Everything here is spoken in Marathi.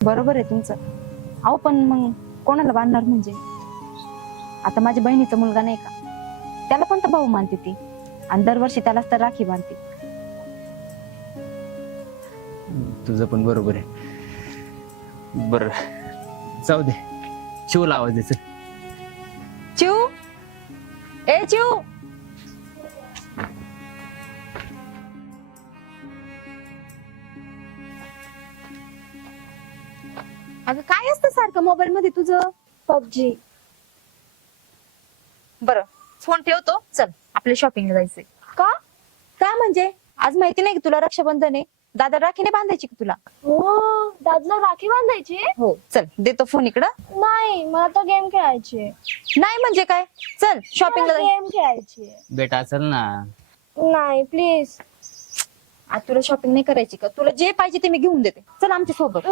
बरोबर आहे तुमचं. अहो पण मग कोणाला बांधणार म्हणजे? आता माझ्या बहिणीचा मुलगा नाही का, त्याला पण तर भाऊ मानते ती, आणि दरवर्षी त्यालाच तर राखी बांधते. तुझं पण बरोबर आहे. बर जाऊ दे, शिवला आवाज द्यायचं. चिऊ, ए चिऊ. अगं काय असतं सारखं मोबाईल मध्ये तुझं? पबजी. बरं फोन ठेवतो, चल आपल्या शॉपिंगला जायचंय. का? का म्हणजे आज माहिती नाही की तुला रक्षाबंधन आहे, दादा राखीने बांधायची की तुला? हो, दादला राखी बांधायची? हो चल देतो फोन इकडं. नाही, मला तर गेम खेळायची. नाही म्हणजे काय, चल शॉपिंगला जायचं. गेम खेळायची. बेटा असेल ना. नाही प्लीज. आज तुला शॉपिंग नाही करायची का? तुला जे पाहिजे ते मी घेऊन देते, चल आमच्या सोबत.